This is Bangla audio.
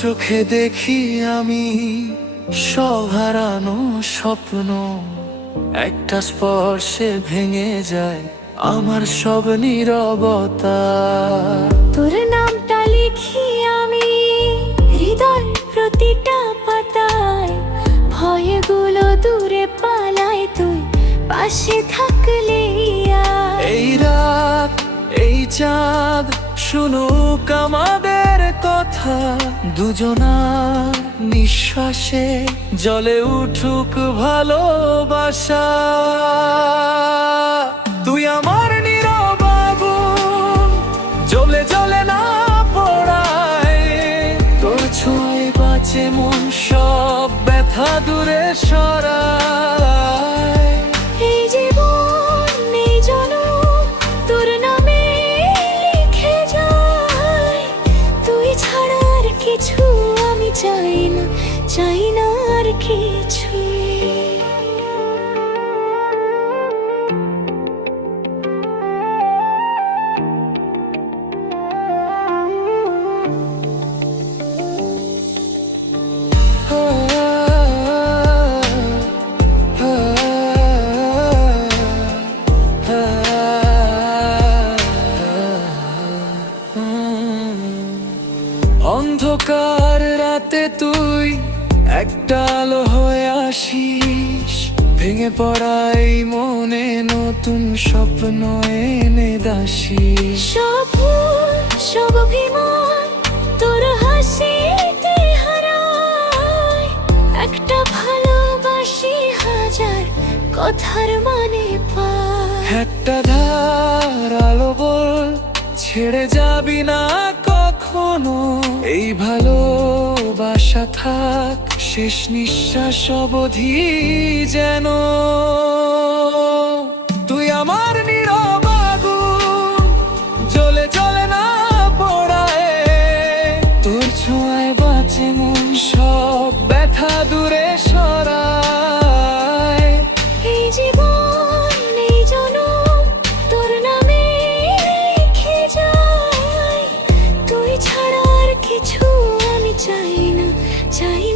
চোখে দেখি আমি সব হারানো স্বপ্ন, একটা স্পর্শে ভেঙে যায় আমার সব নীরবতা। তোর নামটা লিখি আমি হৃদয় প্রতিটা পাতায়, ভয়গুলো দূরে পালায় তুই পাশে থাকলে। এই রাত, এই চাঁদ শুনুক আমাদের কথা, দুজনার নিঃশ্বাসে জ্বলে উঠুক ভালোবাসা। তুই আমার নীরব আগুন, জ্বলে জ্বলে না পোড়ায়, তোর ছোঁয়ায় বাঁচে মন, সব ব্যথা দূরে সরায়। এই জীবন এই জনম তোর নামে লিখে যায়, তুই ছাড়া আর কিছু আমি চাই না, চাই না আর কিছু। অন্ধকার রাতে তুই একটা আলো হয়ে আসিস, ভেঙে পড়াই মনে নতুন স্বপ্ন এনে দাসিস। সব ভুল, সব অভিমান তোর হাসিতে হারায়, একটা ভালোবাসি হাজার কথার মানে পায়। একটা ধার আলো বল, ছেড়ে যাবি না কখনো, এই ভালোবাসা থাক শেষ নিঃশ্বাস অবধি যেন। তুই আমার নীরব আগুন, জ্বলে জ্বলে না পোড়ায়, তোর ছোঁয়ায় বাঁচে মন, সব ব্যথা দূরে সরায়। এই জীবন এই জনম তোর নামে লিখে যায়, তুই ছাড়া আর কিছু আমি চাই না, চাই না।